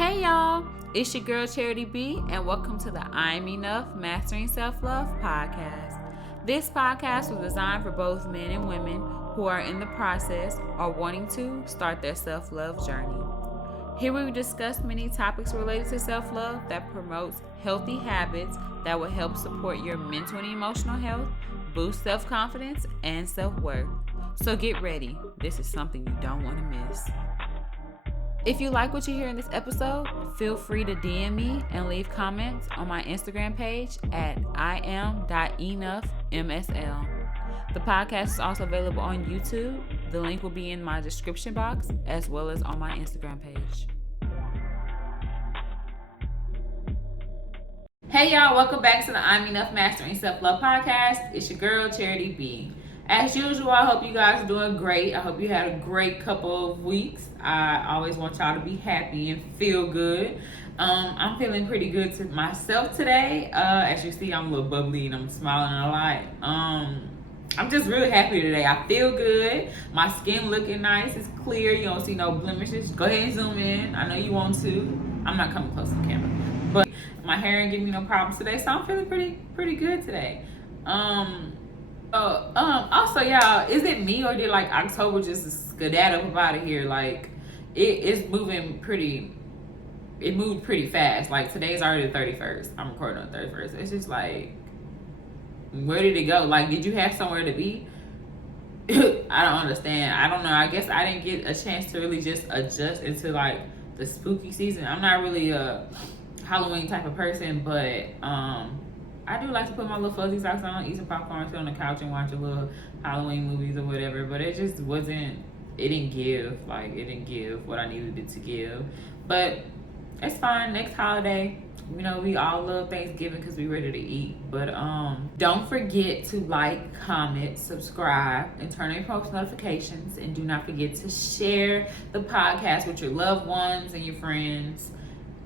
Hey y'all, it's your girl Charity B, and welcome to the I'm Enough Mastering Self-Love podcast. This podcast was designed for both men and women who are in the process or wanting to start their self-love journey. Here we discuss many topics related to self-love that promotes healthy habits that will help support your mental and emotional health, boost self-confidence, and self-worth. So get ready. This is something you don't want to miss. If you like what you hear in this episode, feel free to DM me and leave comments on my Instagram page at iam.enoughmsl. The podcast is also available on YouTube. The link will be in my description box as well as on my Instagram page. Hey y'all, welcome back to the I'm Enough Mastering Self-Love podcast. It's your girl Charity B. As usual, I hope you guys are doing great. I hope you had a great couple of weeks. I always want y'all to be happy and feel good. I'm feeling pretty good to myself today. As you see, I'm a little bubbly and I'm smiling a lot. I'm just really happy today. I feel good. My skin looking nice. It's clear. You don't see no blemishes. Go ahead and zoom in. I know you want to. I'm not coming close to the camera. But my hair ain't giving me no problems today, so I'm feeling pretty good today. Also, y'all, is it me or did like October just skedaddle up out of here? Like, it's moving it moved pretty fast. Like, today's already the 31st. I'm recording on the 31st. It's just like, where did it go? Like, did you have somewhere to be? I don't understand. I don't know. I guess I didn't get a chance to really just adjust into like the spooky season. I'm not really a Halloween type of person, but I do like to put my little fuzzy socks on, eat some popcorn, sit on the couch and watch a little Halloween movies or whatever, but it just wasn't, it didn't give what I needed it to give. But it's fine. Next holiday, you know, we all love Thanksgiving because we ready to eat. But don't forget to like, comment, subscribe, and turn on your post notifications. And do not forget to share the podcast with your loved ones and your friends,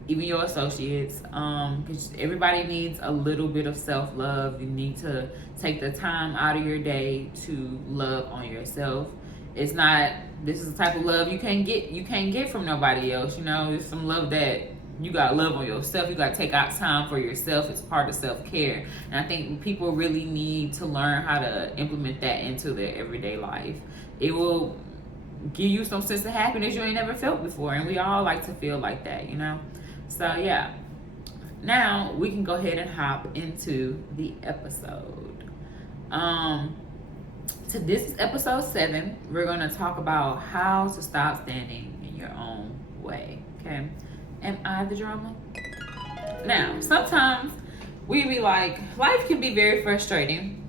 even your associates, because everybody needs a little bit of self-love. You need to take the time out of your day to love on yourself. This is the type of love you can't get from nobody else. You know, it's some love that you gotta love on yourself. You gotta take out time for yourself. It's part of self-care. And I think people really need to learn how to implement that into their everyday life. It will give you some sense of happiness you ain't never felt before. And we all like to feel like that, you know? So yeah, now we can go ahead and hop into the episode. So this is episode 7. We're gonna talk about how to stop standing in your own way. Okay, am I the drama? Now, sometimes we be like, life can be very frustrating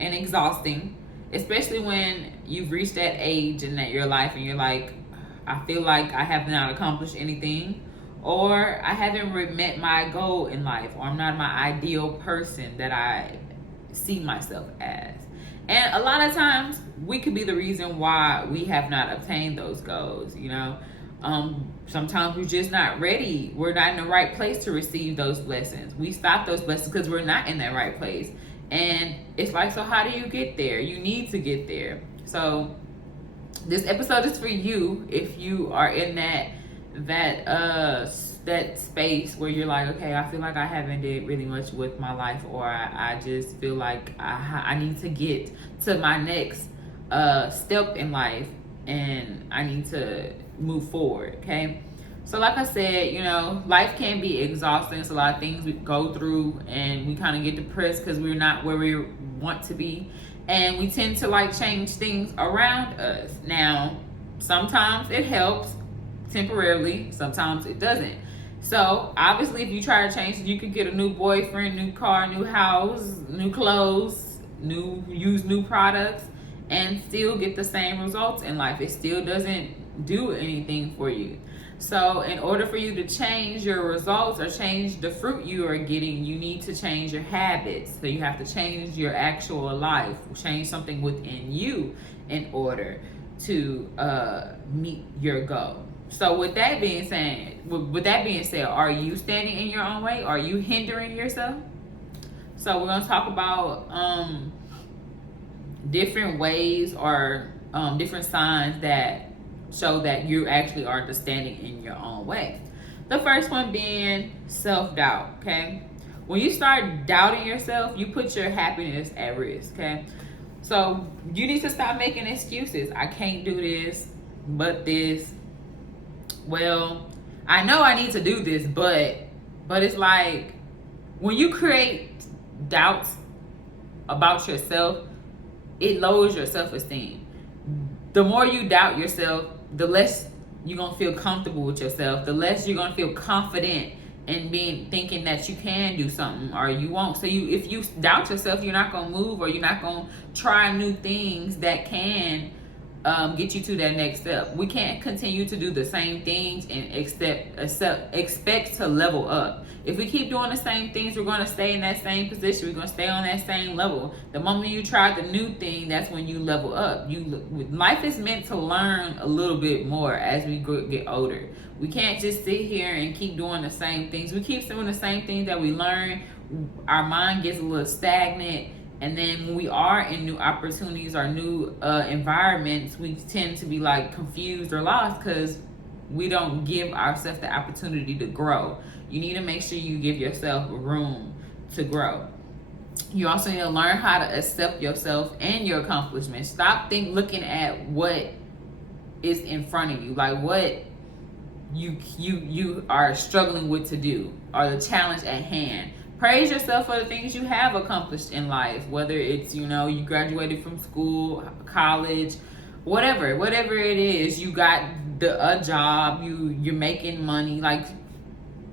and exhausting, especially when you've reached that age in your life and you're like, I feel like I have not accomplished anything, or I haven't met my goal in life, or I'm not my ideal person that I see myself as. And a lot of times we could be the reason why we have not obtained those goals, you know. Sometimes we're just not ready. We're not in the right place to receive those blessings. We stop those blessings because we're not in that right place. And it's like, so how do you get there? You need to get there. So this episode is for you if you are in that space where you're like, okay, I feel like I haven't did really much with my life, or I just feel like I need to get to my next step in life and I need to move forward. Okay, so like I said, you know, life can be exhausting. It's a lot of things we go through and we kind of get depressed because we're not where we want to be, and we tend to like change things around us. Now, sometimes it helps temporarily, sometimes it doesn't. So obviously if you try to change, you could get a new boyfriend, new car, new house, new clothes, use new products, and still get the same results in life. It still doesn't do anything for you. So in order for you to change your results or change the fruit you are getting, you need to change your habits. So you have to change your actual life, change something within you in order to meet your goal. So with that being said, are you standing in your own way? Are you hindering yourself? So we're gonna talk about different ways or different signs that show that you actually are just standing in your own way. The first one being self-doubt, okay? When you start doubting yourself, you put your happiness at risk, okay? So you need to stop making excuses. I can't do this, but this. Well, I know I need to do this, but it's like when you create doubts about yourself, it lowers your self-esteem. The more you doubt yourself, the less you're gonna feel comfortable with yourself, the less you're gonna feel confident in thinking that you can do something or you won't. So if you doubt yourself, you're not gonna move, or you're not gonna try new things that can get you to that next step. We can't continue to do the same things and expect to level up. If we keep doing the same things, we're going to stay in that same position. We're going to stay on that same level. The moment you try the new thing, that's when you level up. Life is meant to learn a little bit more as we get older. We can't just sit here and keep doing the same things. We keep doing the same things that we learn. Our mind gets a little stagnant. And then when we are in new opportunities or new environments, we tend to be like confused or lost because we don't give ourselves the opportunity to grow. You need to make sure you give yourself room to grow. You also need to learn how to accept yourself and your accomplishments. Stop looking at what is in front of you, like what you are struggling with to do, or the challenge at hand. Praise yourself for the things you have accomplished in life, whether it's, you graduated from school, college, whatever it is, you got a job, you're making money. Like,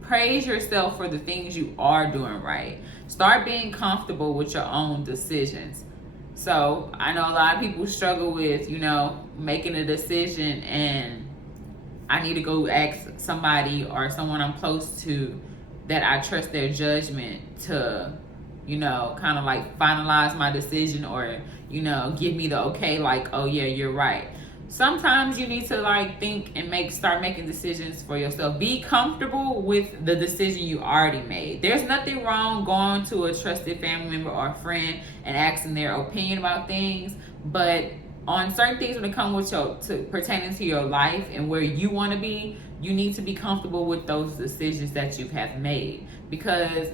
praise yourself for the things you are doing right. Start being comfortable with your own decisions. So I know a lot of people struggle with, making a decision and I need to go ask somebody or someone I'm close to that I trust their judgment to, kind of like finalize my decision or, give me the okay, like, oh yeah, you're right. Sometimes you need to like think and start making decisions for yourself. Be comfortable with the decision you already made. There's nothing wrong going to a trusted family member or friend and asking their opinion about things, but on certain things when it comes pertaining to your life and where you want to be, you need to be comfortable with those decisions that you have made, because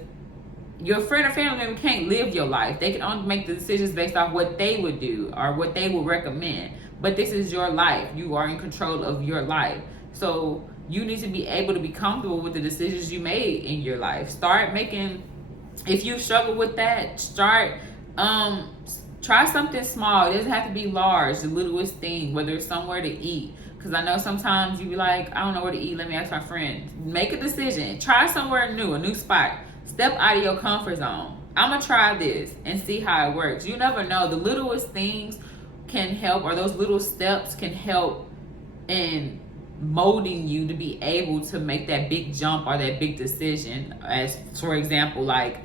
your friend or family member can't live your life. They can only make the decisions based off what they would do or what they would recommend. But this is your life. You are in control of your life. So you need to be able to be comfortable with the decisions you made in your life. If you struggle with that, try something small. It doesn't have to be large, the littlest thing, whether it's somewhere to eat. Because I know sometimes you be like, I don't know where to eat, let me ask my friend. Make a decision. Try somewhere new, a new spot. Step out of your comfort zone. I'm going to try this and see how it works. You never know. The littlest things can help, or those little steps can help in molding you to be able to make that big jump or that big decision. As for example, like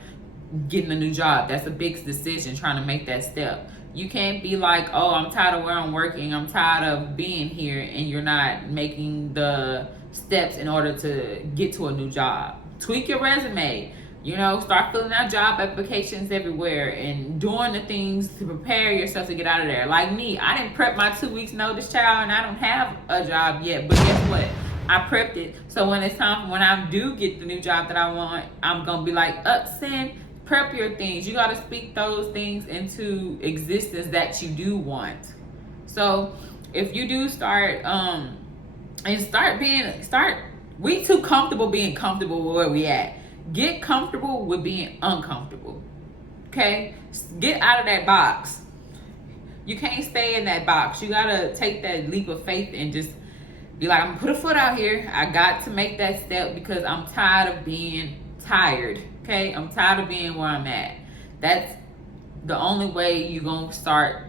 getting a new job. That's a big decision, trying to make that step. You can't be like, oh, I'm tired of where I'm working, I'm tired of being here, and you're not making the steps in order to get to a new job. Tweak your resume. Start filling out job applications everywhere and doing the things to prepare yourself to get out of there. Like me, I didn't prep my 2 weeks notice, child, and I don't have a job yet. But guess what? I prepped it. So when it's time, when I do get the new job that I want, I'm going to be like, send, prep your things. You got to speak those things into existence that you do want. So if you do we too comfortable being comfortable with where we at. Get comfortable with being uncomfortable. Okay? Get out of that box. You can't stay in that box. You gotta take that leap of faith and just be like, I'm gonna put a foot out here. I got to make that step because I'm tired of being tired. Okay? I'm tired of being where I'm at. That's the only way you're gonna start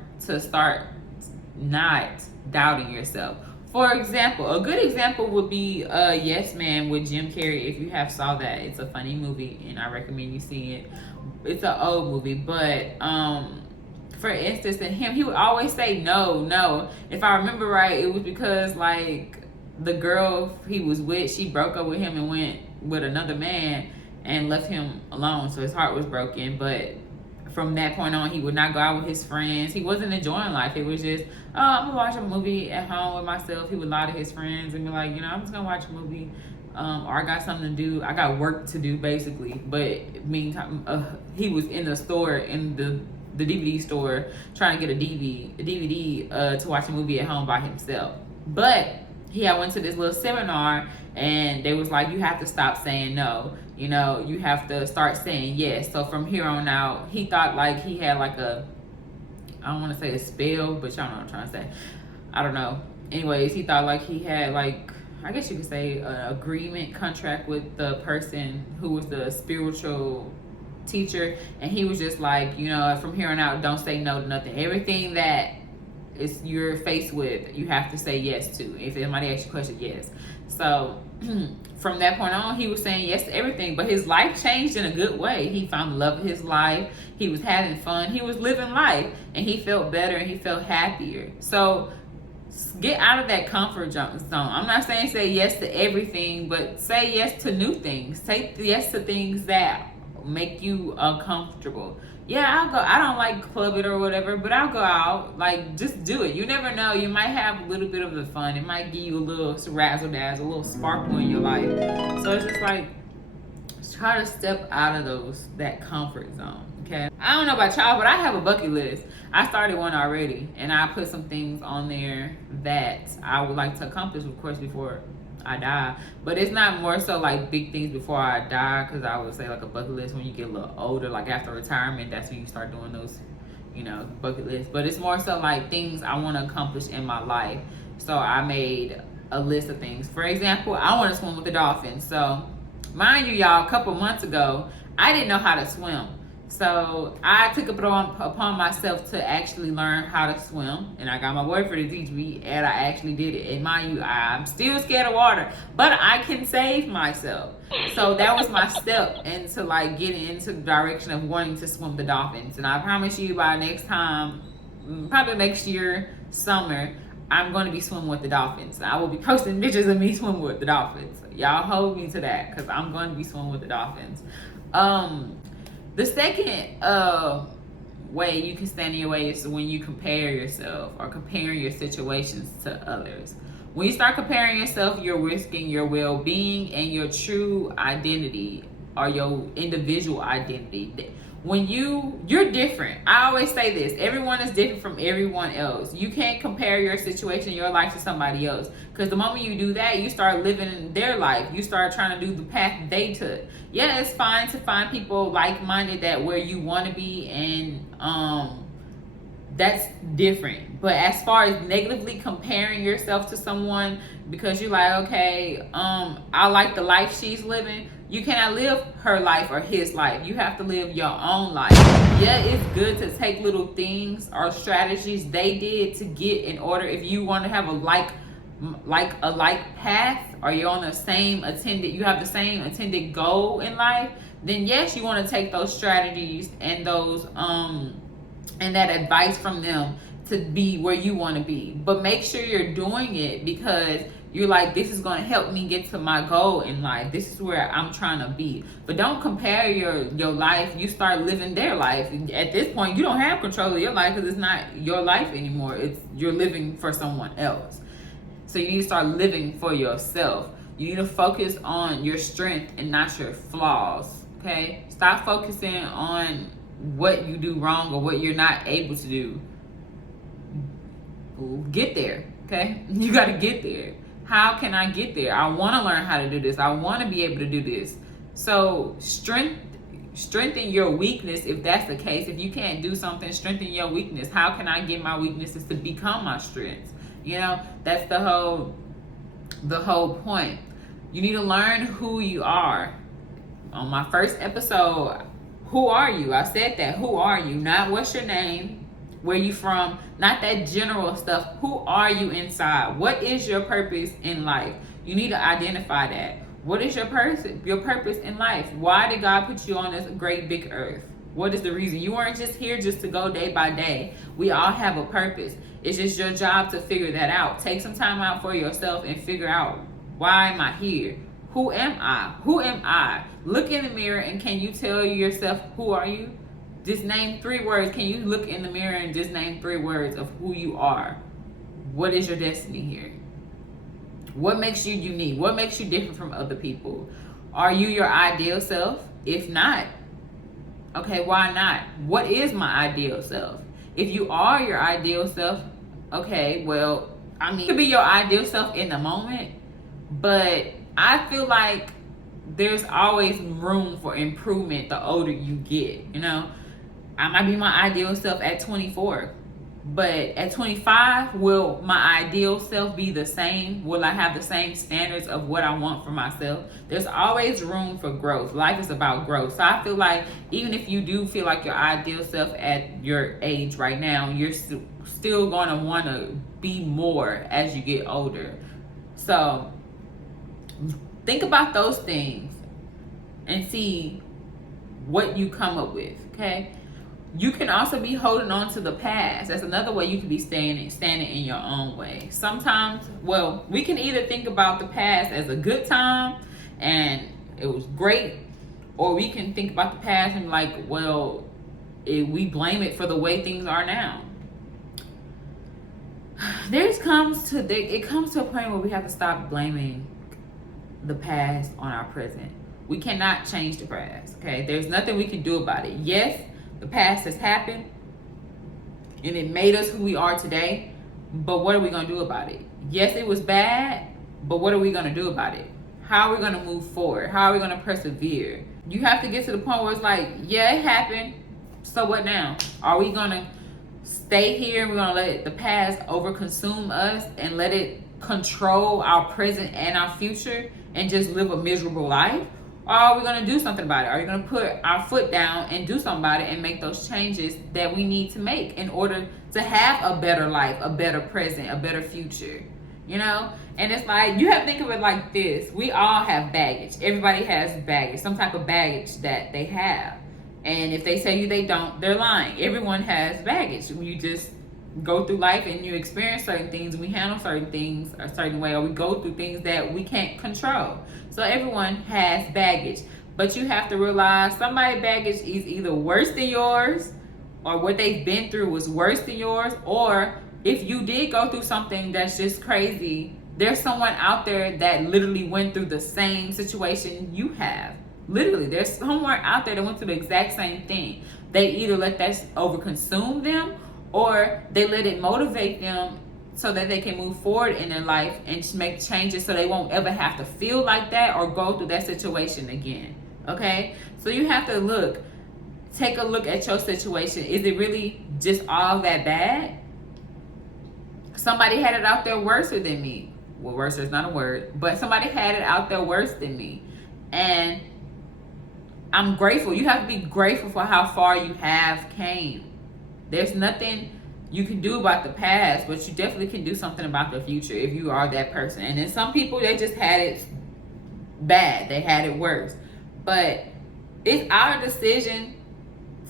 not doubting yourself. For example, a good example would be Yes Man with Jim Carrey. If you have saw that, it's a funny movie and I recommend you see it. It's an old movie, but for instance, in him, he would always say no. If I remember right, it was because like the girl he was with, she broke up with him and went with another man and left him alone, so his heart was broken. But from that point on, he would not go out with his friends. He wasn't enjoying life. It was just, oh, I'm gonna watch a movie at home with myself. He would lie to his friends and be like, I'm just gonna watch a movie, or I got something to do. I got work to do, basically. But meantime, he was in the store, in the DVD store, trying to get a DVD to watch a movie at home by himself. But he had went to this little seminar, and they was like, you have to stop saying no. You have to start saying yes. So from here on out, he thought like he had like I don't want to say a spell, but y'all know what I'm trying to say. I don't know. Anyways, he thought like he had like, I guess you could say, an agreement contract with the person who was the spiritual teacher. And he was just like, from here on out, don't say no to nothing. Everything that you're faced with, you have to say yes to. If somebody asks you a question, yes. So from that point on, he was saying yes to everything, but his life changed in a good way. He found the love of his life. He was having fun. He was living life, and he felt better and he felt happier. So get out of that comfort zone. I'm not saying say yes to everything, but say yes to new things. Say yes to things that make you uncomfortable. Yeah, I'll go. I don't like club it or whatever, but I'll go out. Like, just do it. You never know. You might have a little bit of the fun. It might give you a little razzle dazzle, a little sparkle in your life. So it's just like, try to step out of that comfort zone. Okay. I don't know about y'all, but I have a bucket list. I started one already, and I put some things on there that I would like to accomplish, of course, before I die. But it's not more so like big things before I die, because I would say like a bucket list when you get a little older, like after retirement, that's when you start doing those, bucket lists. But it's more so like things I want to accomplish in my life. So I made a list of things. For example, I want to swim with the dolphins. So mind you, y'all, a couple months ago, I didn't know how to swim. So I took it upon myself to actually learn how to swim, and I got my boyfriend to teach me, and I actually did it. And mind you, I'm still scared of water, but I can save myself. So that was my step into like getting into the direction of wanting to swim the dolphins. And I promise you, by next time, probably next year, summer, I'm going to be swimming with the dolphins. I will be posting pictures of me swimming with the dolphins. Y'all hold me to that, because I'm going to be swimming with the dolphins. The second way you can stand in your way is when you compare yourself or comparing your situations to others. When you start comparing yourself, you're risking your well-being and your true identity or your individual identity. When you're different. I always say this, everyone is different from everyone else. You can't compare your situation, your life to somebody else, because the moment you do that, you start living their life. You start trying to do the path they took. Yeah, it's fine to find people like-minded that where you want to be, and that's different. But as far as negatively comparing yourself to someone because you're like, okay, I like the life she's living, you cannot live her life or his life. You have to live your own life. Yeah, it's good to take little things or strategies they did to get in order. If you want to have a like path, or you're on the same you have the same intended goal in life, then yes, you want to take those strategies and those and that advice from them to be where you want to be. But make sure you're doing it because you're like, this is going to help me get to my goal in life. This is where I'm trying to be. But don't compare your life. You start living their life. At this point, you don't have control of your life because it's not your life anymore. You're living for someone else. So you need to start living for yourself. You need to focus on your strength and not your flaws. Okay? Stop focusing on what you do wrong or what you're not able to do. Get there. Okay? You got to get there. How can I get there? I want to learn how to do this. I want to be able to do this. So strengthen your weakness if that's the case. If you can't do something, strengthen your weakness. How can I get my weaknesses to become my strengths? That's the whole point. You need to learn who you are. On my first episode, who are you? I said that. Who are you? Not what's your name, where you from, not that general stuff. Who are you inside? What is your purpose in life? You need to identify that. What is your purpose in life? Why did God put you on this great big earth? What is the reason? You weren't just here just to go day by day. We all have a purpose. It's just your job to figure that out. Take some time out for yourself and figure out, why am I here? Who am I? Who am I? Look in the mirror and can you tell yourself, who are you? Just name 3 words. Can you look in the mirror and just name 3 words of who you are? What is your destiny here? What makes you unique? What makes you different from other people? Are you your ideal self? If not, okay, why not? What is my ideal self? If you are your ideal self, okay, well, I mean, you could be your ideal self in the moment, but I feel like there's always room for improvement the older you get, you know? I might be my ideal self at 24, but at 25, will my ideal self be the same? Will I have the same standards of what I want for myself? There's always room for growth. Life is about growth. So I feel like even if you do feel like your ideal self at your age right now, you're still going to want to be more as you get older. So think about those things and see what you come up with, okay? You can also be holding on to the past. That's another way you can be standing in your own way. Sometimes, well, we can either think about the past as a good time and it was great, or we can think about the past and like, well, we blame it for the way things are now. It comes to a point where we have to stop blaming the past on our present. We cannot change the past, okay? There's nothing we can do about it. Yes, the past has happened and it made us who we are today, but what are we going to do about it? Yes, it was bad, but what are we going to do about it? How are we going to move forward? How are we going to persevere? You have to get to the point where it's like, yeah, it happened, so what now? Are we going to stay here and we're going to let the past overconsume us and let it control our present and our future and just live a miserable life? Or are we going to do something about it? Are we going to put our foot down and do something about it and make those changes that we need to make in order to have a better life, a better present, a better future? You know? And it's like, you have to think of it like this. We all have baggage. Everybody has baggage, some type of baggage that they have. And if they say they don't, they're lying. Everyone has baggage. You just go through life and you experience certain things. We handle certain things a certain way, or we go through things that we can't control. So everyone has baggage. But you have to realize somebody's baggage is either worse than yours, or what they've been through was worse than yours, or if you did go through something that's just crazy, there's someone out there that literally went through the same situation you have. Literally, there's someone out there that went through the exact same thing. They either let that overconsume them, or they let it motivate them so that they can move forward in their life and make changes so they won't ever have to feel like that or go through that situation again. Okay? So you have to take a look at your situation. Is it really just all that bad? Somebody had it out there worse than me. Well, worse is not a word, but somebody had it out there worse than me. And I'm grateful. You have to be grateful for how far you have came. There's nothing you can do about the past, but you definitely can do something about the future if you are that person. And then some people, they just had it bad. They had it worse. But it's our decision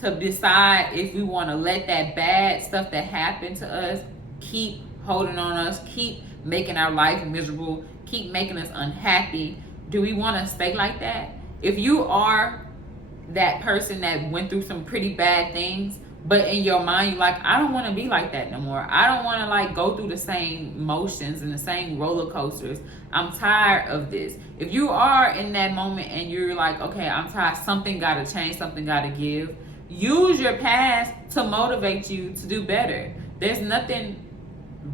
to decide if we want to let that bad stuff that happened to us keep holding on us, keep making our life miserable, keep making us unhappy. Do we want to stay like that? If you are that person that went through some pretty bad things, but in your mind you're like, I don't want to be like that no more. I don't want to go through the same motions and the same roller coasters. I'm tired of this. If you are in that moment and you're like, okay, I'm tired, something got to change, something got to give, use your past to motivate you to do better. There's nothing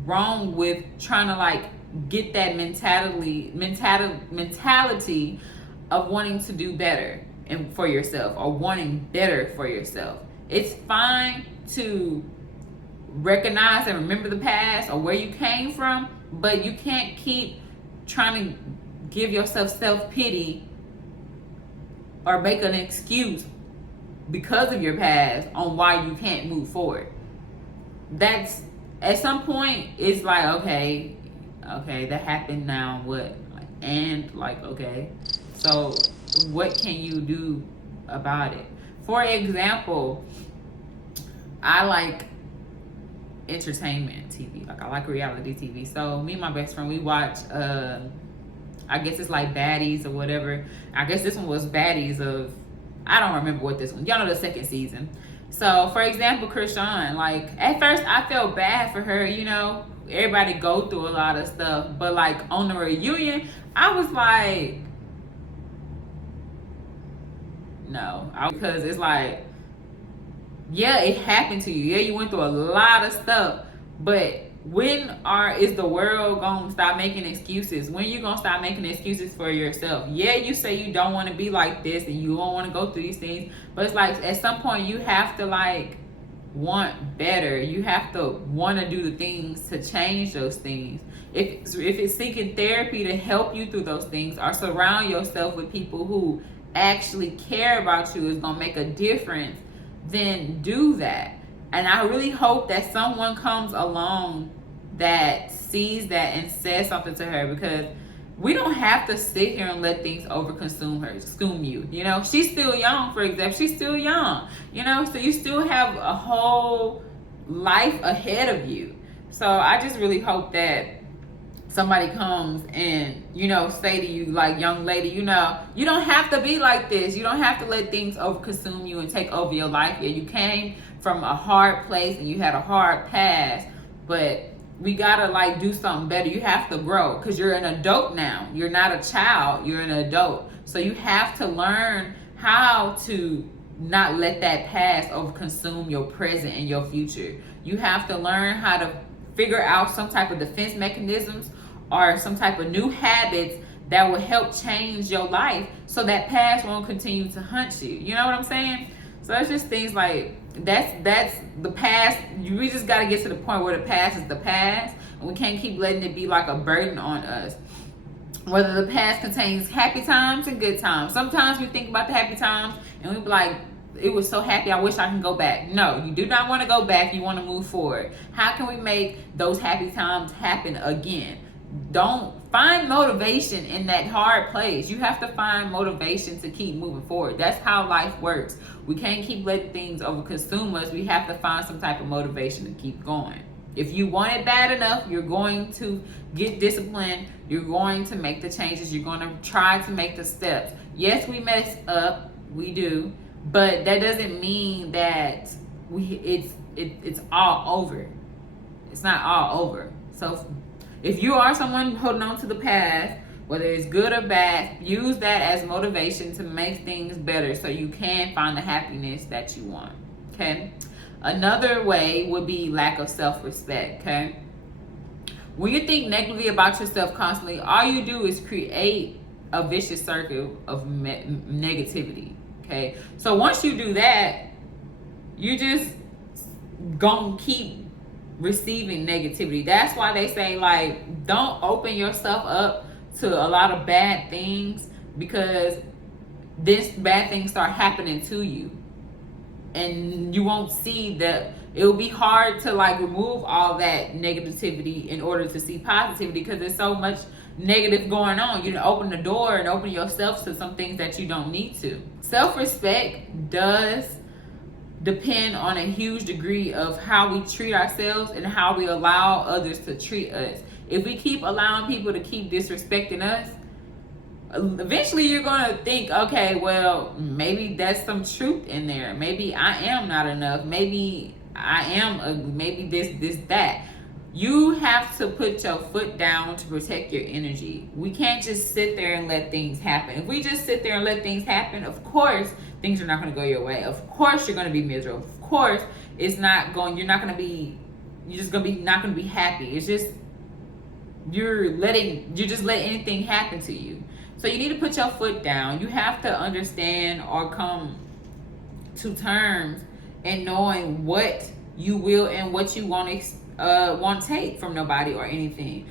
wrong with trying to get that mentality of wanting to do better and for yourself, or wanting better for yourself. It's fine to recognize and remember the past or where you came from, but you can't keep trying to give yourself self-pity or make an excuse because of your past on why you can't move forward. That's, at some point, it's like, okay, that happened, now what? Okay, so what can you do about it? For example, I like entertainment TV. I like reality TV. So me and my best friend, we watch, I guess it's like Baddies or whatever. I guess this one was Baddies of, I don't remember what this one. Y'all know the second season. So, for example, Krishan, like at first I felt bad for her, everybody go through a lot of stuff, but like on the reunion, I was like, no, because it's like, yeah, it happened to you. Yeah, you went through a lot of stuff, but is the world gonna stop making excuses? When you gonna stop making excuses for yourself? Yeah, you say you don't want to be like this and you don't want to go through these things, but it's like at some point you have to like want better. You have to want to do the things to change those things. If it's seeking therapy to help you through those things, or surround yourself with people who actually care about you is gonna make a difference, then do that. And I really hope that someone comes along that sees that and says something to her, because we don't have to sit here and let things consume you. She's still young, for example. She's still young, so you still have a whole life ahead of you. So I just really hope that somebody comes and say to you, like, young lady, you don't have to be like this. You don't have to let things consume you and take over your life. Yeah, you came from a hard place and you had a hard past, but we gotta like do something better. You have to grow, because you're an adult now. You're not a child, you're an adult. So you have to learn how to not let that past consume your present and your future. You have to learn how to figure out some type of defense mechanisms or some type of new habits that will help change your life, so that past won't continue to hunt you. You know what I'm saying? So it's just things like that's the past. We just got to get to the point where the past is the past, and we can't keep letting it be like a burden on us. Whether the past contains happy times and good times. Sometimes we think about the happy times and we be like, it was so happy, I wish I can go back. No, you do not want to go back. You want to move forward. How can we make those happy times happen again? Don't find motivation in that hard place. You have to find motivation to keep moving forward. That's how life works. We can't keep letting things consume us. We have to find some type of motivation to keep going. If you want it bad enough, you're going to get disciplined. You're going to make the changes. You're going to try to make the steps. Yes, we mess up. We do. But that doesn't mean that it's all over. It's not all over. So if you are someone holding on to the past, whether it's good or bad, use that as motivation to make things better so you can find the happiness that you want. Okay? Another way would be lack of self-respect. Okay? When you think negatively about yourself constantly, all you do is create a vicious circle of negativity. Okay? So once you do that, you just gonna keep receiving negativity. That's why they say, like, don't open yourself up to a lot of bad things, because this bad things start happening to you and you won't see that. It'll be hard to like remove all that negativity in order to see positivity, because there's so much negative going on. You open the door and open yourself to some things that you don't need to. Self-respect does depend on a huge degree of how we treat ourselves and how we allow others to treat us. If we keep allowing people to keep disrespecting us, eventually you're going to think, okay, well, maybe that's some truth in there. Maybe I am not enough. Maybe I am ugly. Maybe this, that. You have to put your foot down to protect your energy. We can't just sit there and let things happen. If we just sit there and let things happen, of course, things are not going to go your way. Of course, you're going to be miserable. Of course, you're just going to be not going to be happy. It's just, you just let anything happen to you. So you need to put your foot down. You have to understand or come to terms in knowing what you will and what you want to take from nobody or anything.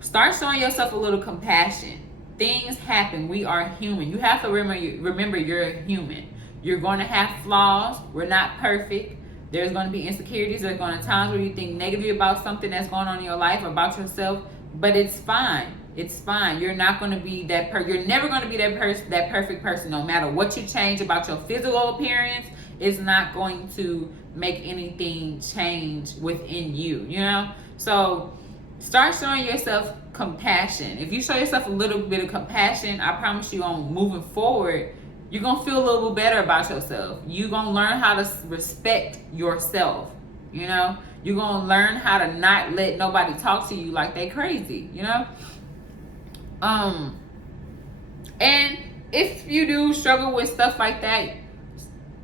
Start showing yourself a little compassion. Things happen. We are human. You have to remember you're a human. You're going to have flaws. We're not perfect. There's going to be insecurities. There's going to be times where you think negatively about something that's going on in your life or about yourself, but it's fine. It's fine. You're not going to be that you're never going to be that perfect person. No matter what you change about your physical appearance, it's not going to make anything change within you, So start showing yourself compassion. If you show yourself a little bit of compassion, I promise you, on moving forward, You're going to feel a little bit better about yourself. You're going to learn how to respect yourself. You know, you're going to learn how to not let nobody talk to you like they crazy, you know? And if you do struggle with stuff like that,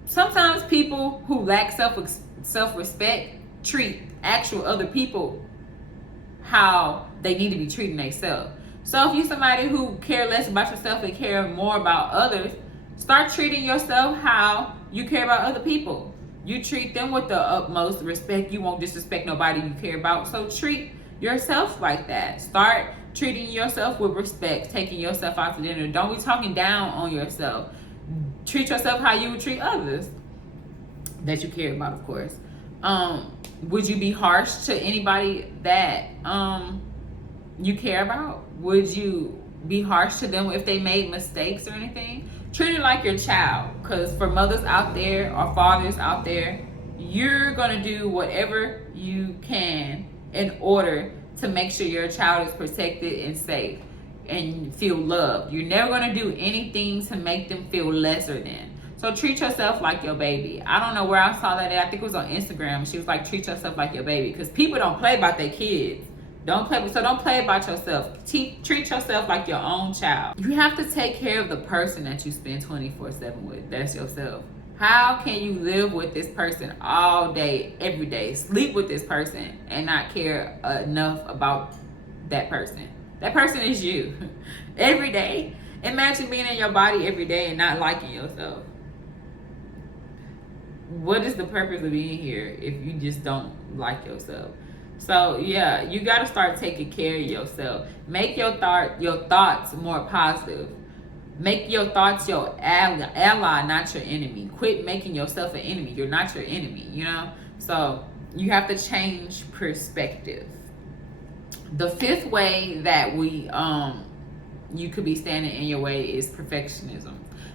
sometimes people who lack self-respect treat actual other people how they need to be treating themselves. So if you're somebody who care less about yourself and care more about others, start treating yourself how you care about other people. You treat them with the utmost respect. You won't disrespect nobody you care about. So treat yourself like that. Start treating yourself with respect, taking yourself out to dinner. Don't be talking down on yourself. Treat yourself how you would treat others that you care about, of course. Would you be harsh to anybody that you care about? Would you be harsh to them if they made mistakes or anything? Treat it like your child, because for mothers out there or fathers out there, you're going to do whatever you can in order to make sure your child is protected and safe and feel loved. You're never going to do anything to make them feel lesser than. So treat yourself like your baby. I don't know where I saw that at. I think it was on Instagram. She was like, treat yourself like your baby, because people don't play about their kids. Don't play about yourself. Treat yourself like your own child. You have to take care of the person that you spend 24/7 with. That's yourself. How can you live with this person all day, every day, sleep with this person, and not care enough about that person? That person is you. Every day. Imagine being in your body every day and not liking yourself. What is the purpose of being here if you just don't like yourself? So yeah, you got to start taking care of yourself. Make your thoughts more positive. Make your thoughts your ally, not your enemy. Quit making yourself an enemy. You're not your enemy, you know? So you have to change perspective. The fifth way that you could be standing in your way is perfectionism.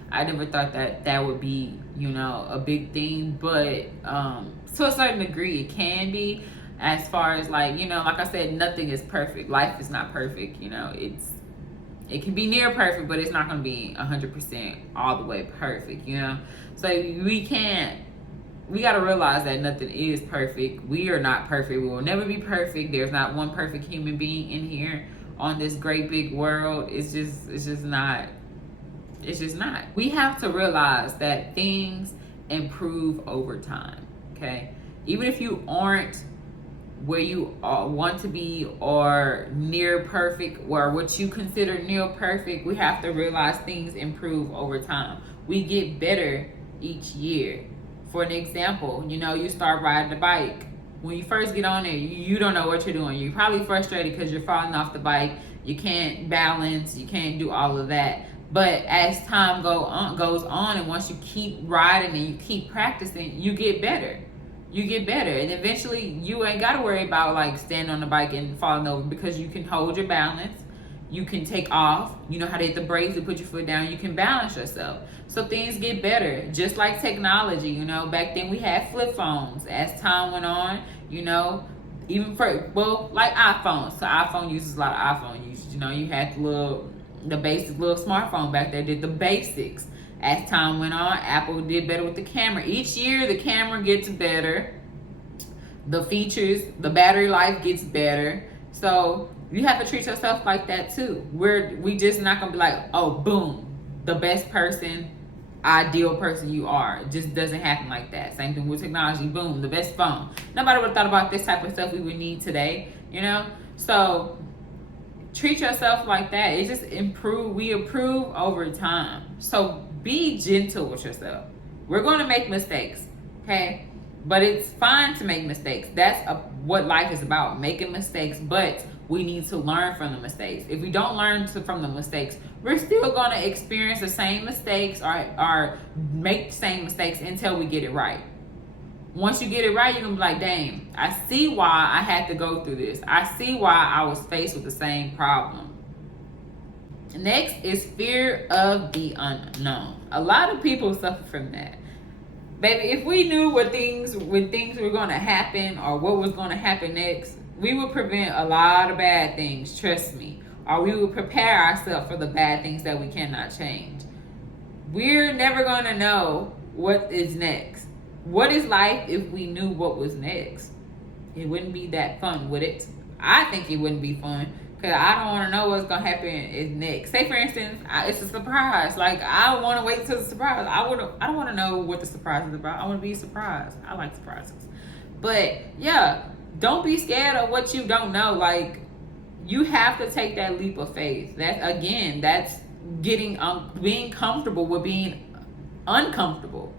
I never thought that would be, you know, a big thing, but to a certain degree it can be. As far as, like, you know, like I said, nothing is perfect. Life is not perfect, you know. It can be near perfect, but it's not going to be 100% all the way perfect, you know. So we got to realize that nothing is perfect. We are not perfect. We will never be perfect. There's not one perfect human being in here on this great big world. It's just not. It's just not. We have to realize that things improve over time, okay? Even if you aren't where you want to be or near perfect, or what you consider near perfect, we have to realize things improve over time. We get better each year. For an example, you know, you start riding the bike. When you first get on it, you don't know what you're doing. You're probably frustrated because you're falling off the bike. You can't balance. You can't do all of that. But as time goes on, and once you keep riding and you keep practicing, you get better. You get better, and eventually you ain't got to worry about like standing on the bike and falling over, because you can hold your balance. You can take off. You know how to hit the brakes and put your foot down. You can balance yourself. So things get better, just like technology. You know, back then we had flip phones. As time went on, you know, even like iPhones. So iPhone uses a lot of iPhone usage. You know, you had the basic little smartphone back there did the basics. As time went on, Apple did better with the camera. Each year, the camera gets better. The features, the battery life gets better. So you have to treat yourself like that too. We just not gonna be like, oh, boom, the best person, ideal person you are. It just doesn't happen like that. Same thing with technology. Boom, the best phone. Nobody would have thought about this type of stuff we would need today, you know? So treat yourself like that. It just we improve over time. So be gentle with yourself. We're going to make mistakes, okay? But it's fine to make mistakes. That's what life is about, making mistakes. But we need to learn from the mistakes. If we don't learn from the mistakes, we're still going to experience the same mistakes or make the same mistakes until we get it right. Once you get it right, you're going to be like, dang, I see why I had to go through this. I see why I was faced with the same problem. Next is fear of the unknown. A lot of people suffer from that. Baby, if we knew when things were going to happen or what was going to happen next, we would prevent a lot of bad things, trust me. Or we would prepare ourselves for the bad things that we cannot change. we're never going to know what is next. What is life if we knew what was next? It wouldn't be that fun, would it? I think it wouldn't be fun because I don't want to know what's gonna happen is next. Say for instance, it's a surprise. Like I want to wait till the surprise. I don't want to know what the surprise is about. I want to be surprised. I like surprises. But yeah, don't be scared of what you don't know. Like you have to take that leap of faith. That's getting being comfortable with being uncomfortable.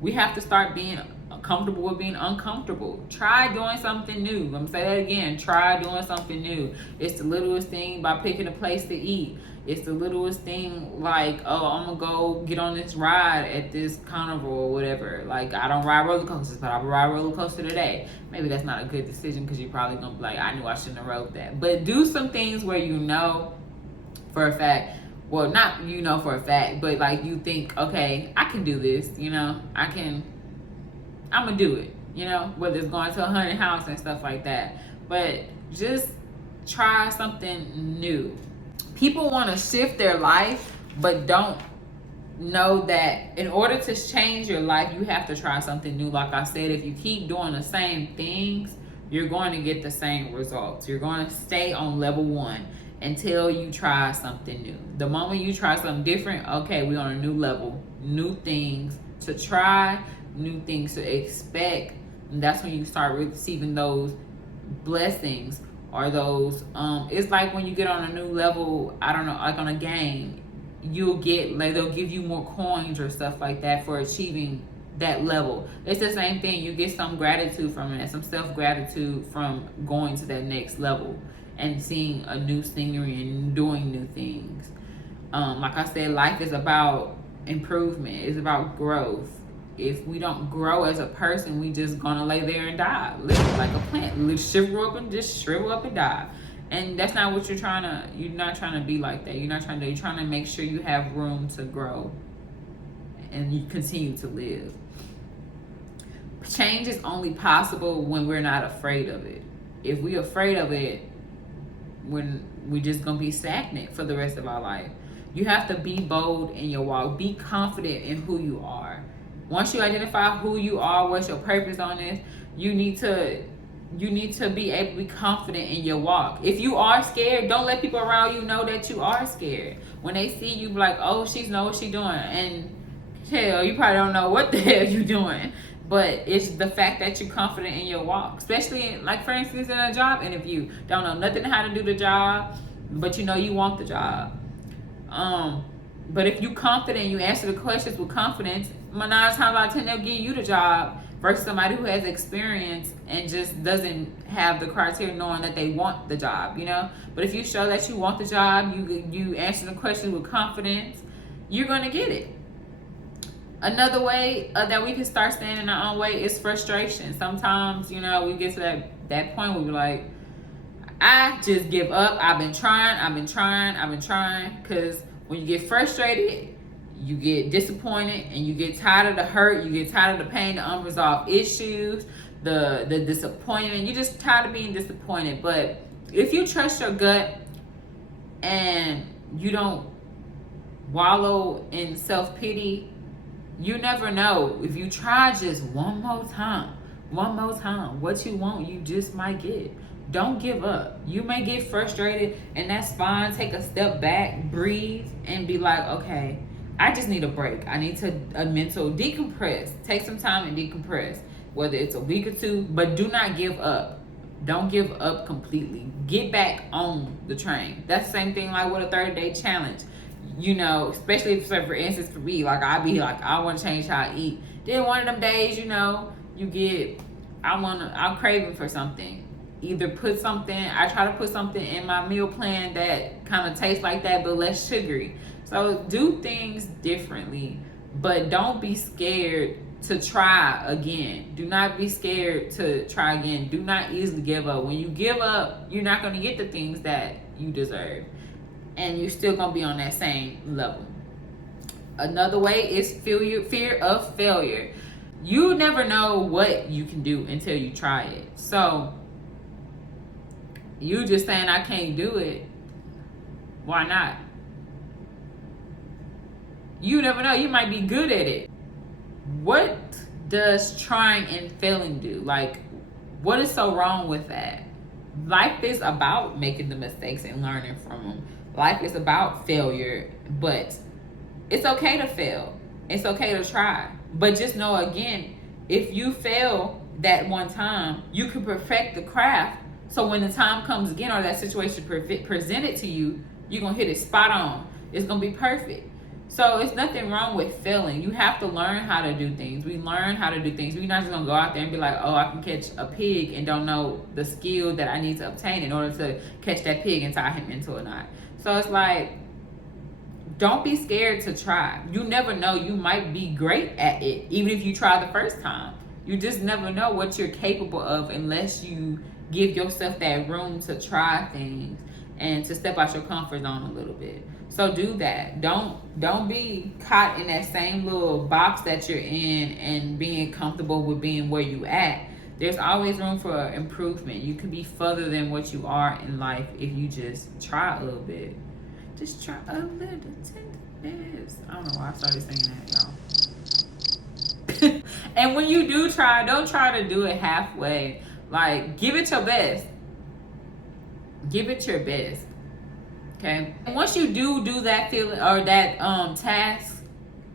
We have to start being comfortable with being uncomfortable. Try doing something new. I'm gonna say that again. Try doing something new. It's the littlest thing by picking a place to eat. It's the littlest thing like, oh, I'm gonna go get on this ride at this carnival or whatever. Like I don't ride roller coasters, but I will ride roller coaster today. Maybe that's not a good decision because you're probably gonna be like, I knew I shouldn't have rode that. But do some things where you know for a fact. Well, not you know for a fact, but like you think, okay, I can do this. I'm gonna do it, whether it's going to a haunted house and stuff like that. But just try something new. People want to shift their life, but don't know that in order to change your life, you have to try something new. Like I said, if you keep doing the same things, you're going to get the same results. You're going to stay on level 1 until you try something new. The moment you try something different, okay, we're on a new level, new things to try, new things to expect, and that's when you start receiving those blessings or those it's like when you get on a new level, I don't know, like on a game, you'll get like they'll give you more coins or stuff like that for achieving that level. It's the same thing. You get some gratitude from it, some self-gratitude from going to that next level and seeing a new scenery and doing new things. Like I said, life is about improvement. It's about growth. If we don't grow as a person, we just gonna lay there and die, literally like a plant, shrivel up and die. And that's not what you're not trying to be like that. You're trying to make sure you have room to grow and you continue to live. Change is only possible when we're not afraid of it. If we're afraid of it, when we're just gonna be stagnant for the rest of our life. You have to be bold in your walk. Be confident in who you are. Once you identify who you are, what's your purpose on this, you need to be able to be confident in your walk. If you are scared, don't let people around you know that you are scared. When they see you, be like, oh, she knows what she's doing. And hell, you probably don't know what the hell you're doing. But it's the fact that you're confident in your walk. Especially, like, for instance, in a job interview. Don't know nothing how to do the job, but you know you want the job. But if you're confident, you answer the questions with confidence, 9 times out of 10 they'll give you the job versus somebody who has experience and just doesn't have the criteria knowing that they want the job, But if you show that you want the job, you answer the questions with confidence, you're going to get it. Another way that we can start standing in our own way is frustration. Sometimes, we get to that point where we're like, I just give up. I've been trying. Because when you get frustrated, you get disappointed and you get tired of the hurt. You get tired of the pain, the unresolved issues, the disappointment. You're just tired of being disappointed. But if you trust your gut and you don't wallow in self-pity, you never know. If you try just one more time, what you want, you just might get. Don't give up. You may get frustrated, and that's fine. Take a step back, breathe, and be like, okay, I just need a break. I need a mental decompress. Take some time and decompress, whether it's a week or 2, but do not give up. Don't give up completely. Get back on the train. That's the same thing like with a 30-day challenge. Especially if, for instance, for me, like I be like, I want to change how I eat. Then one of them days, I'm craving for something. Either I try to put something in my meal plan that kind of tastes like that, but less sugary. So do things differently, but don't be scared to try again. Do not be scared to try again. Do not easily give up. When you give up, you're not going to get the things that you deserve. And you're still going to be on that same level. Another way is fear of failure. You never know what you can do until you try it. So, you just saying I can't do it, why not? You never know, you might be good at it. What does trying and failing do? Like, what is so wrong with that? Life is about making the mistakes and learning from them. Life is about failure, but it's okay to fail. It's okay to try. But just know, again, if you fail that one time, you can perfect the craft. So when the time comes again, or that situation presented to you, you're going to hit it spot on. It's going to be perfect. So it's nothing wrong with failing. You have to learn how to do things. We learn how to do things. We're not just going to go out there and be like, oh, I can catch a pig, and don't know the skill that I need to obtain in order to catch that pig and tie him into a knot. So it's like, don't be scared to try. You never know. You might be great at it, even if you try the first time. You just never know what you're capable of unless you give yourself that room to try things and to step out your comfort zone a little bit. So do that. Don't be caught in that same little box that you're in and being comfortable with being where you at. There's always room for improvement. You can be further than what you are in life if you just try a little bit. Just try a little tenderness. I don't know why I started saying that, y'all. And when you do try, don't try to do it halfway. Like, give it your best. Give it your best. Okay? And once you do that feeling or that task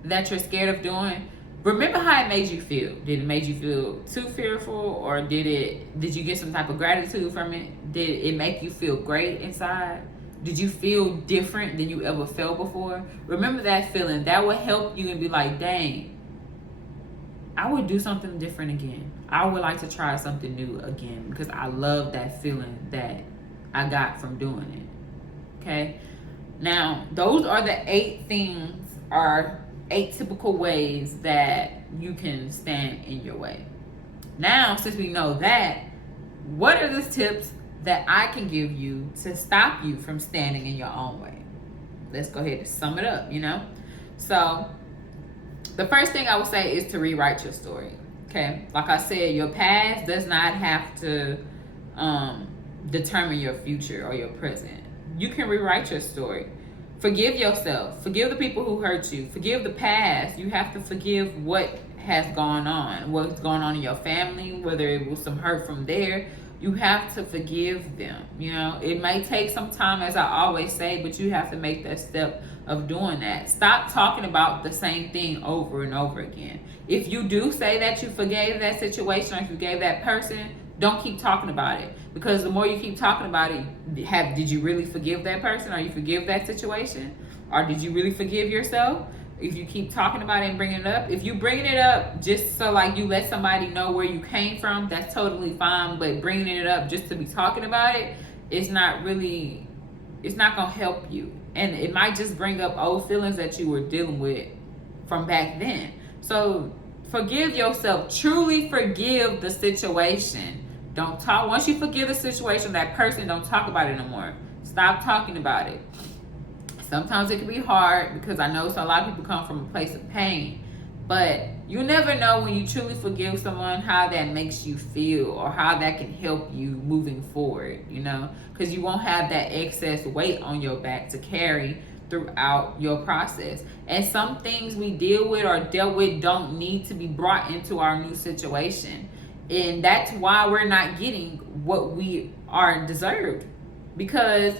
that you're scared of doing, remember how it made you feel. Did it make you feel too fearful, or did you get some type of gratitude from it? Did it make you feel great inside? Did you feel different than you ever felt before? Remember that feeling. That will help you and be like, dang, I would do something different again. I would like to try something new again because I love that feeling that I got from doing it. Okay? Now, those are the 8 things, or 8 typical ways that you can stand in your way. Now, since we know that, what are the tips that I can give you to stop you from standing in your own way? Let's go ahead and sum it up, So, the first thing I would say is to rewrite your story. Okay? Like I said, your past does not have to determine your future or your present. You can rewrite your story. Forgive yourself. Forgive the people who hurt you. Forgive the past. You have to forgive what has gone on, what's going on in your family, whether it was some hurt from there. You have to forgive them. It may take some time, as I always say, but you have to make that step of doing that. Stop talking about the same thing over and over again. If you do say that you forgave that situation, or if you gave that person, don't keep talking about it, because the more you keep talking about it, did you really forgive that person, or you forgive that situation, or did you really forgive yourself? If you keep talking about it and bringing it up, if you bringing it up just so like you let somebody know where you came from, that's totally fine. But bringing it up just to be talking about it, it's not gonna help you, and it might just bring up old feelings that you were dealing with from back then. So forgive yourself. Truly forgive the situation. Don't talk. Once you forgive the situation, that person, don't talk about it no more. Stop talking about it. Sometimes it can be hard, because I know a lot of people come from a place of pain. But you never know, when you truly forgive someone, how that makes you feel, or how that can help you moving forward, because you won't have that excess weight on your back to carry throughout your process. And some things we deal with or dealt with don't need to be brought into our new situation. And that's why we're not getting what we are deserved, because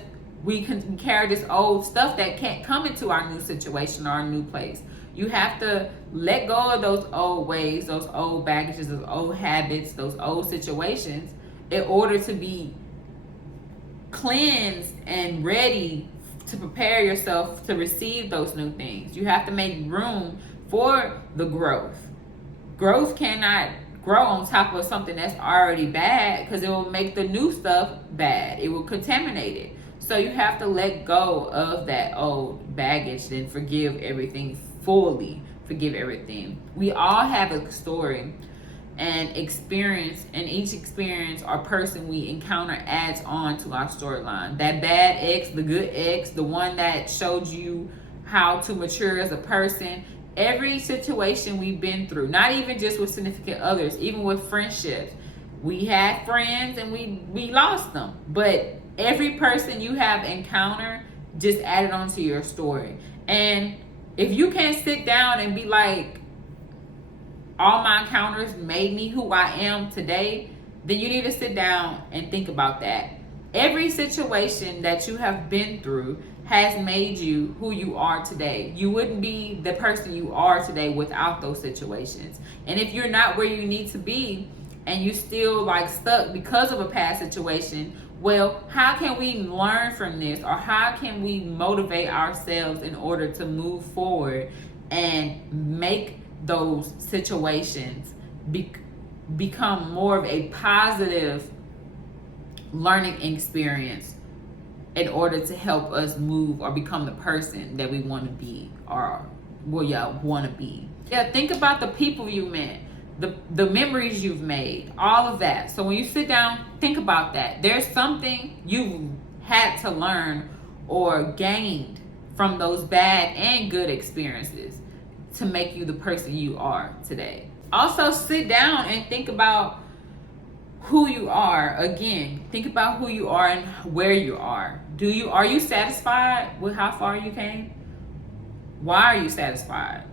we can carry this old stuff that can't come into our new situation or our new place. You have to let go of those old ways, those old baggages, those old habits, those old situations, in order to be cleansed and ready to prepare yourself to receive those new things. You have to make room for the growth. Growth cannot grow on top of something that's already bad, because it will make the new stuff bad. It will contaminate it. So you have to let go of that old baggage and forgive everything fully. Forgive everything. We all have a story and experience, and each experience or person we encounter adds on to our storyline. That bad ex, the good ex, the one that showed you how to mature as a person. Every situation we've been through, not even just with significant others, even with friendships. We had friends and we lost them. But every person you have encountered just added on to your story. And If you can't sit down and be like, all my encounters made me who I am today, then you need to sit down and think about that. Every situation that you have been through has made you who you are today. You wouldn't be the person you are today without those situations. And if you're not where you need to be and you still like stuck because of a past situation, well, how can we learn from this, or how can we motivate ourselves in order to move forward and make those situations become more of a positive learning experience in order to help us move or become the person that we want to be, or want to be. Yeah, think about the people you met, the memories you've made, all of that. So when you sit down, think about that. There's something you had to learn or gained from those bad and good experiences to make you the person you are today. Also, sit down and think about who you are. Again, think about who you are and where you are. Are you satisfied with how far you came? Why are you satisfied?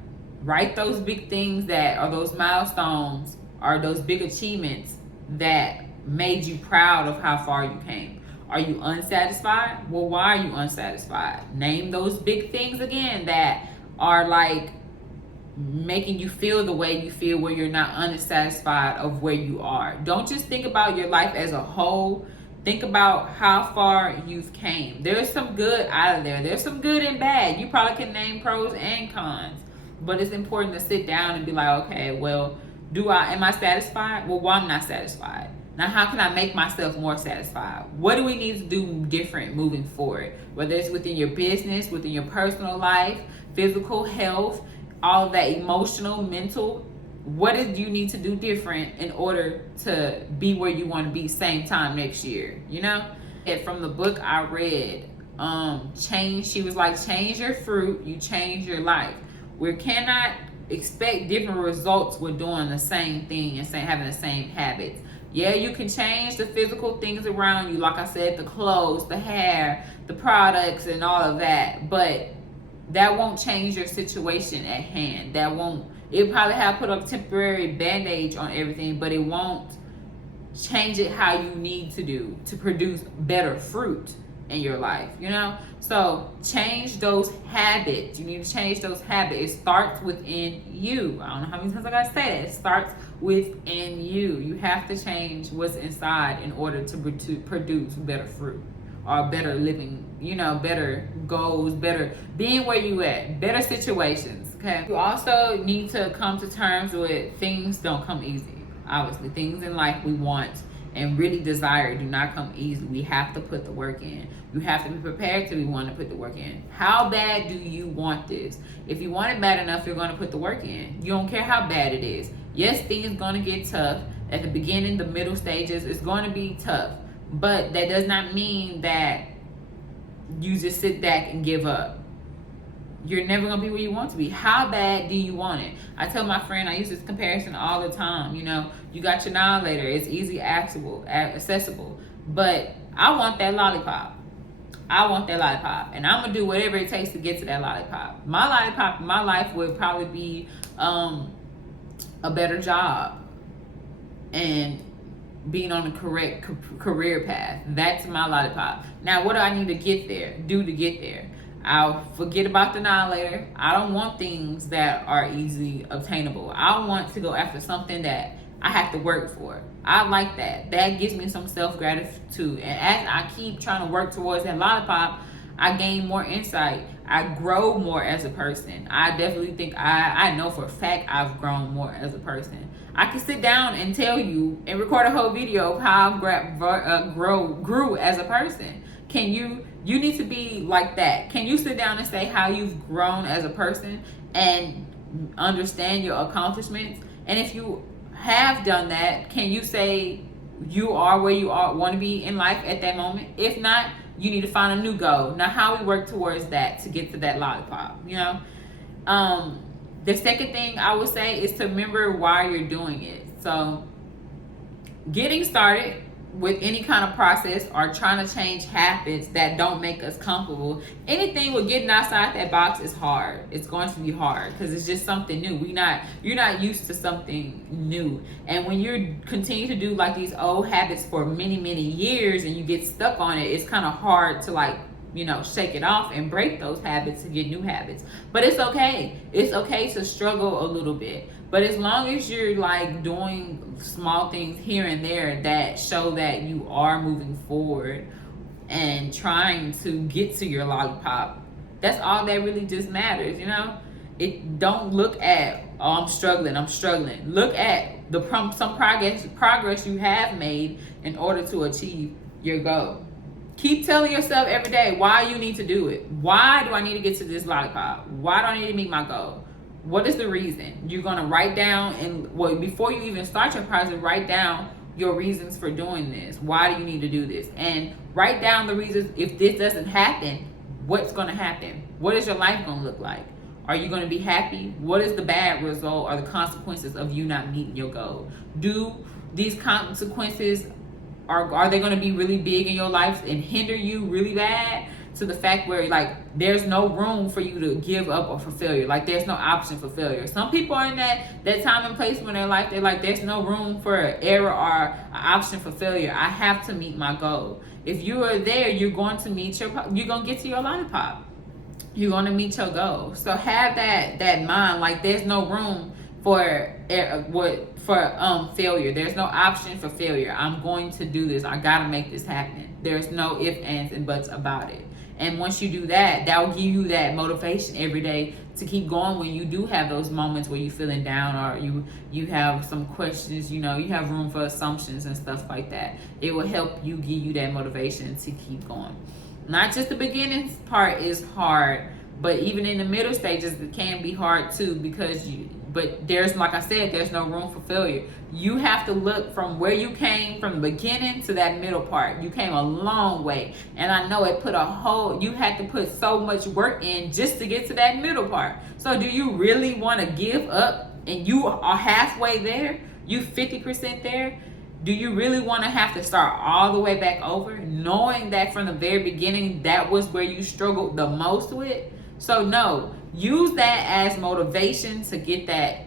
Write those big things that are those milestones, or those big achievements that made you proud of how far you came. Are you unsatisfied? Well, why are you unsatisfied? Name those big things again that are like making you feel the way you feel, where you're not unsatisfied of where you are. Don't just think about your life as a whole. Think about how far you've came. There's some good out of there. There's some good and bad. You probably can name pros and cons, but it's important to sit down and be like, okay, well, am I satisfied? Well, why am I not satisfied? Now, how can I make myself more satisfied? What do we need to do different moving forward? Whether it's within your business, within your personal life, physical health, all of that, emotional, mental. What do you need to do different in order to be where you want to be same time next year? You know? And from the book I read, she was like, change your fruit, you change your life. We cannot expect different results with doing the same thing and having the same habits. Yeah, you can change the physical things around you, like I said, the clothes, the hair, the products, and all of that, but that won't change your situation at hand. It'll probably have put a temporary bandage on everything, but it won't change it how you need to do to produce better fruit in your life, you know? So change those habits. You need to change those habits. It starts within you. I don't know how many times I gotta say that. It starts within you. You have to change what's inside in order to produce better fruit, or better living, better goals, better being where you at, better situations, okay? You also need to come to terms with things don't come easy. Obviously, things in life we want and really desire do not come easy. We have to put the work in. You have to be prepared to want to put the work in. How bad do you want this? If you want it bad enough, you're going to put the work in. You don't care how bad it is. Yes, things going to get tough. At the beginning, the middle stages, it's going to be tough. But that does not mean that you just sit back and give up. You're never going to be where you want to be. How bad do you want it? I tell my friend, I use this comparison all the time. You got your now later. It's easy accessible. But I want that lollipop. And I'm going to do whatever it takes to get to that lollipop. My lollipop in my life would probably be a better job and being on the correct career path. That's my lollipop. Now, what do I need to get there? I'll forget about the now later. I don't want things that are easily obtainable. I want to go after something that I have to work for. I like that. That gives me some self-gratitude. And as I keep trying to work towards that lollipop, I gain more insight. I grow more as a person. I definitely think I know for a fact I've grown more as a person. I can sit down and tell you and record a whole video of how I grew as a person. You need to be like that. Can you sit down and say how you've grown as a person and understand your accomplishments? And if you have done that, can you say you are where you want to be in life at that moment? If not, you need to find a new goal. Now, how we work towards that to get to that lollipop, The second thing I would say is to remember why you're doing it. So getting started with any kind of process or trying to change habits that don't make us comfortable, anything with getting outside that box is hard. It's going to be hard because it's just something new. You're not used to something new. And when you continue to do like these old habits for many, many years and you get stuck on it, it's kind of hard to like, shake it off and break those habits to get new habits. But it's okay. It's okay to struggle a little bit. But as long as you're like doing small things here and there that show that you are moving forward and trying to get to your lollipop, that's all that really just matters, It don't look at, oh, I'm struggling. Look at some progress you have made in order to achieve your goal. Keep telling yourself every day why you need to do it. Why do I need to get to this lollipop? Why do I need to meet my goal? What is the reason? You're going to write down, before you even start your project, write down your reasons for doing this. Why do you need to do this? And write down the reasons. If this doesn't happen, what's going to happen? What is your life going to look like? Are you going to be happy? What is the bad result or the consequences of you not meeting your goal? Do these consequences, are they going to be really big in your life and hinder you really bad to the fact where like there's no room for you to give up or for failure? Like there's no option for failure. Some people are in that time and place in their life, they're like, there's no room for error or an option for failure. I have to meet my goal. If you are there, you're going to get to your lollipop. You're going to meet your goal. So have that mind, like there's no room for failure. There's no option for failure. I'm going to do this. I gotta make this happen. There's no ifs, ands, and buts about it. And once you do that, that will give you that motivation every day to keep going when you do have those moments where you're feeling down or you have some questions, you have room for assumptions and stuff like that. It will help you, give you that motivation to keep going. Not just the beginning part is hard, but even in the middle stages, it can be hard too but there's, like I said, there's no room for failure. You have to look from where you came from the beginning to that middle part. You came a long way. And I know it you had to put so much work in just to get to that middle part. So do you really want to give up and you are halfway there? You 50% there? Do you really want to have to start all the way back over, knowing that from the very beginning, that was where you struggled the most with? So no, use that as motivation to get that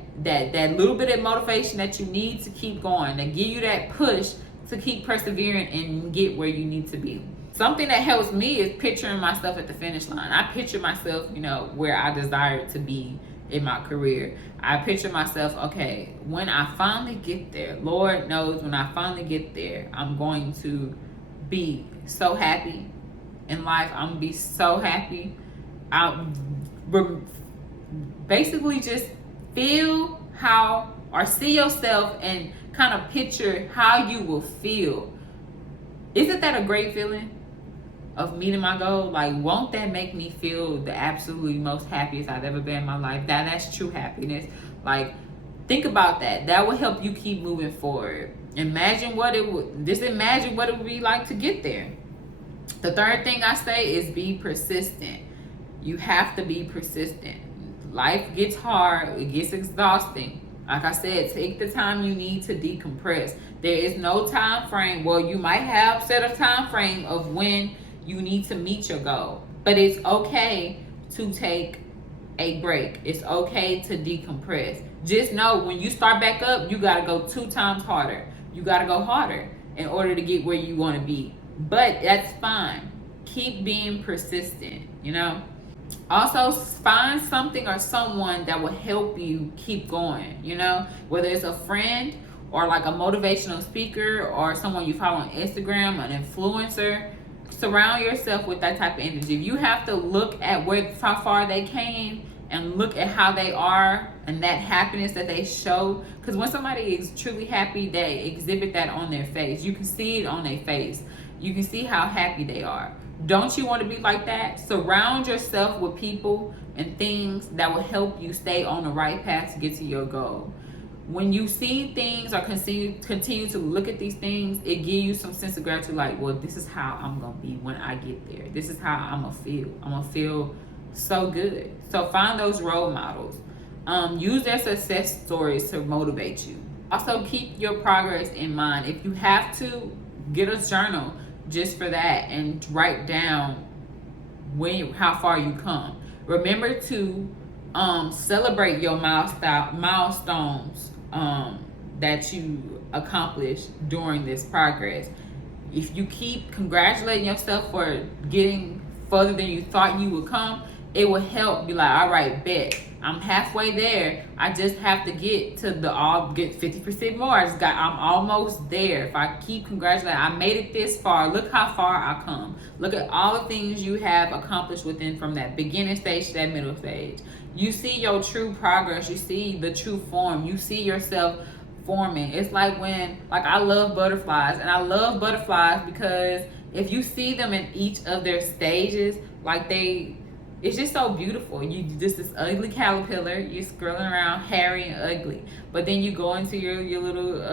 little bit of motivation that you need to keep going, to give you that push to keep persevering and get where you need to be. Something that helps me is picturing myself at the finish line. I picture myself, where I desire to be in my career. I picture myself, okay, when I finally get there, Lord knows when I finally get there, I'm going to be so happy in life. I'm going to be so happy. Basically just feel or see yourself and kind of picture how you will feel. Isn't that a great feeling of meeting my goal? Like, won't that make me feel the absolutely most happiest I've ever been in my life? That's true happiness. Like, think about that. That will help you keep moving forward. Imagine what it would be like to get there. The third thing I say is be persistent. You have to be persistent. Life gets hard. It gets exhausting. Like I said, take the time you need to decompress. There is no time frame. Well, you might have set a time frame of when you need to meet your goal. But it's okay to take a break. It's okay to decompress. Just know when you start back up, you got to go 2 times harder. You got to go harder in order to get where you want to be. But that's fine. Keep being persistent, Also, find something or someone that will help you keep going, whether it's a friend or like a motivational speaker or someone you follow on Instagram, an influencer. Surround yourself with that type of energy. You have to look at how far they came and look at how they are and that happiness that they show. Because when somebody is truly happy, they exhibit that on their face. You can see it on their face. You can see how happy they are. Don't you want to be like that? Surround yourself with people and things that will help you stay on the right path to get to your goal. When you see things or continue to look at these things, it gives you some sense of gratitude, like, well, this is how I'm going to be when I get there. This is how I'm going to feel. I'm going to feel so good. So find those role models. Use their success stories to motivate you. Also, keep your progress in mind. If you have to, get a journal just for that and write down how far you come. Remember to celebrate your milestones that you accomplished during this progress. If you keep congratulating yourself for getting further than you thought you would come, it will help be like, all right, bet I'm halfway there. I just have to get to get 50% more. I'm almost there. If I keep congratulating, I made it this far. Look how far I come. Look at all the things you have accomplished within from that beginning stage to that middle stage. You see your true progress. You see the true form. You see yourself forming. It's like I love butterflies, and I love butterflies because if you see them in each of their stages, it's just so beautiful. You just this ugly caterpillar, you're scrolling around, hairy and ugly. But then you go into your little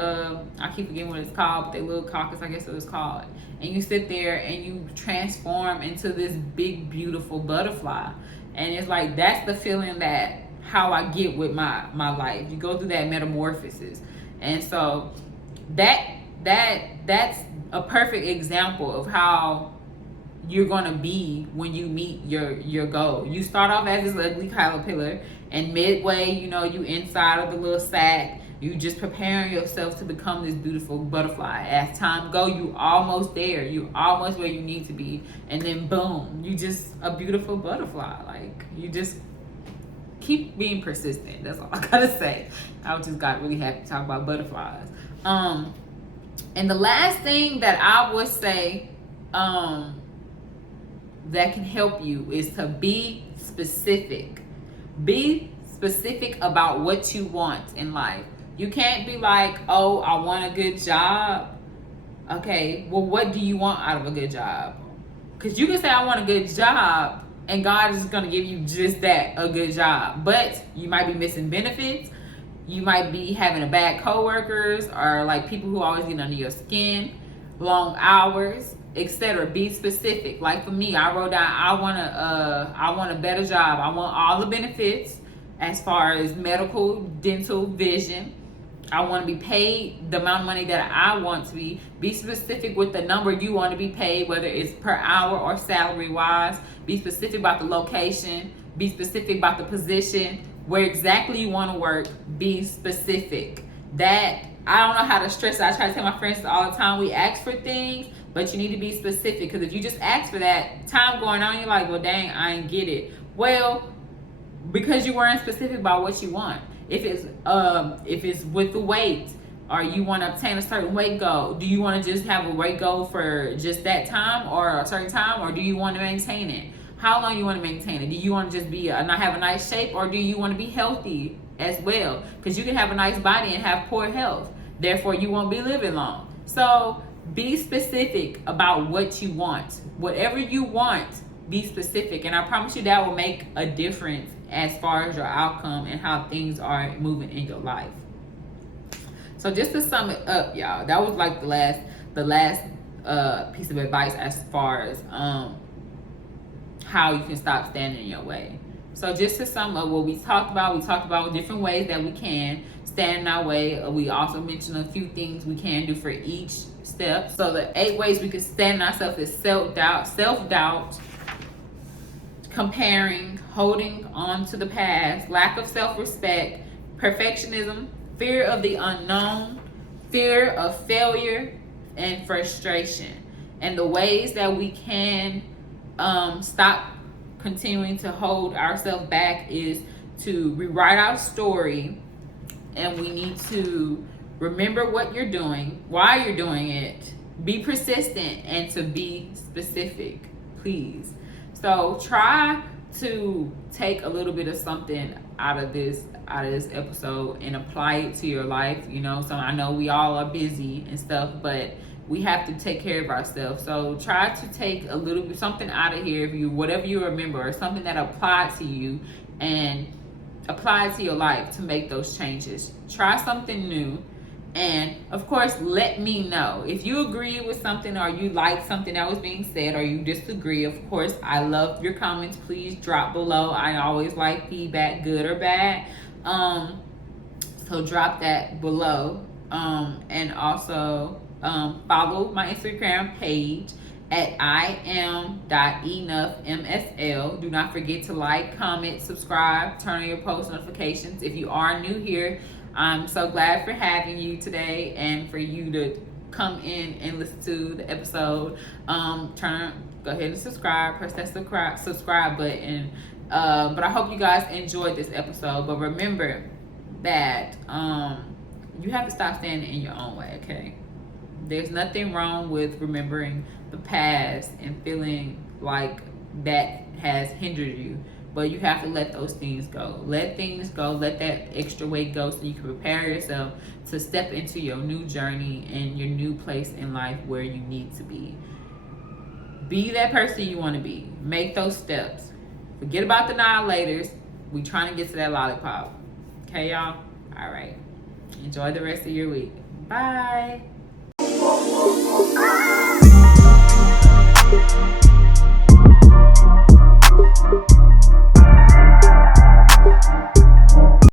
I keep forgetting what it's called, but their little caucus, I guess it was called. And you sit there and you transform into this big, beautiful butterfly. And it's like that's the feeling that how I get with my life. You go through that metamorphosis. And so that's a perfect example of how you're gonna be when you meet your goal. You start off as this ugly caterpillar, and midway, you inside of the little sack. You just preparing yourself to become this beautiful butterfly. As time go, you almost there. You almost where you need to be, and then boom, you just a beautiful butterfly. Like you just keep being persistent. That's all I gotta say. I just got really happy to talk about butterflies. And the last thing that I would say, that can help you is to be specific. Be specific about what you want in life. You can't be like, oh, I want a good job. Okay, well, what do you want out of a good job? Because you can say, I want a good job, and God is going to give you just that, a good job. But you might be missing benefits. You might be having a bad coworkers, or like people who always get under your skin, long hours, etc. Be specific. Like for me, I wrote down I want a better job. I want all the benefits as far as medical, dental, vision. I want to be paid the amount of money that I want to be. Be specific with the number you want to be paid, whether it's per hour or salary wise. Be specific about the location. Be specific about the position, where exactly you want to work. Be specific. That I don't know how to stress it. I try to tell my friends all the time, we ask for things, but you need to be specific, because if you just ask for that, time going on, you're like, well, dang, I ain't get it. Well, because you weren't specific about what you want. If it's with the weight, or you want to obtain a certain weight goal, do you want to just have a weight goal for just that time or a certain time, or do you want to maintain it? How long you want to maintain it? Do you want to just be not have a nice shape, or do you want to be healthy as well? Because you can have a nice body and have poor health. Therefore, you won't be living long. So be specific about what you want. Whatever you want, be specific. And I promise you that will make a difference as far as your outcome and how things are moving in your life. So just to sum it up, y'all, that was like the last piece of advice as far as how you can stop standing in your way. So just to sum up what we talked about different ways that we can stand in our way. We also mentioned a few things we can do for each step. So the 8 ways we can stand in ourselves is self-doubt, comparing, holding on to the past, lack of self-respect, perfectionism, fear of the unknown, fear of failure, and frustration. And the ways that we can stop continuing to hold ourselves back is to rewrite our story, and we need to remember what you're doing, why you're doing it, be persistent, and to be specific, please. So try to take a little bit of something out of this episode and apply it to your life. So I know we all are busy and stuff, but we have to take care of ourselves. So try to take a little bit something out of here, whatever you remember, or something that applied to you, and apply it to your life to make those changes. Try something new. And of course, let me know if you agree with something, or you like something that was being said, or you disagree. Of course, I love your comments. Please drop below. I always like feedback, good or bad. So drop that below. And also Follow my Instagram page at iam.enoughmsl. Do not forget to like, comment, subscribe, turn on your post notifications. If you are new here, I'm so glad for having you today and for you to come in and listen to the episode. Go ahead and subscribe, press that subscribe button. But I hope you guys enjoyed this episode. But remember that you have to stop standing in your own way, okay? There's nothing wrong with remembering the past and feeling like that has hindered you. But you have to let those things go. Let things go. Let that extra weight go so you can prepare yourself to step into your new journey and your new place in life where you need to be. Be that person you want to be. Make those steps. Forget about the annihilators. We trying to get to that lollipop. Okay, y'all? All right. Enjoy the rest of your week. Bye.